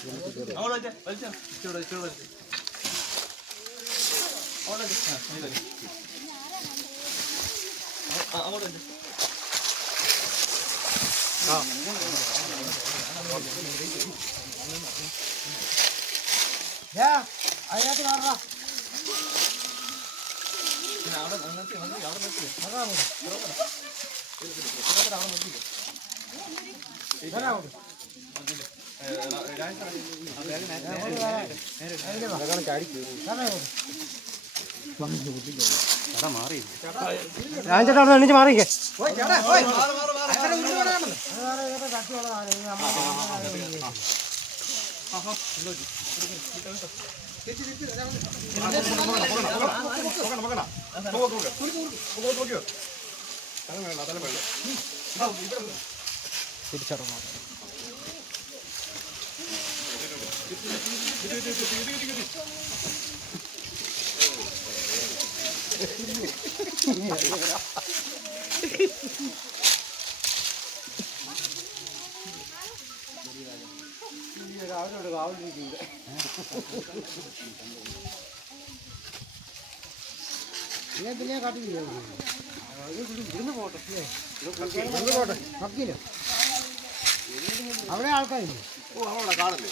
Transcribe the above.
എട്, എട്, എട്, എട്. ആ, ഏറ്റ്, അവിടെ നിർത്തി അത് അവിടെ തന്നെ കയറിയല്ലോ അങ്ങോട്ട് വലിച്ചോ. ഇച്ചിരി കൂടെ, ഇച്ചിരി കൂടെ പിന്നെ അവിടെ നിർത്തി, നിർത്തി, അവിടെ ആൾക്കാരില്ലേ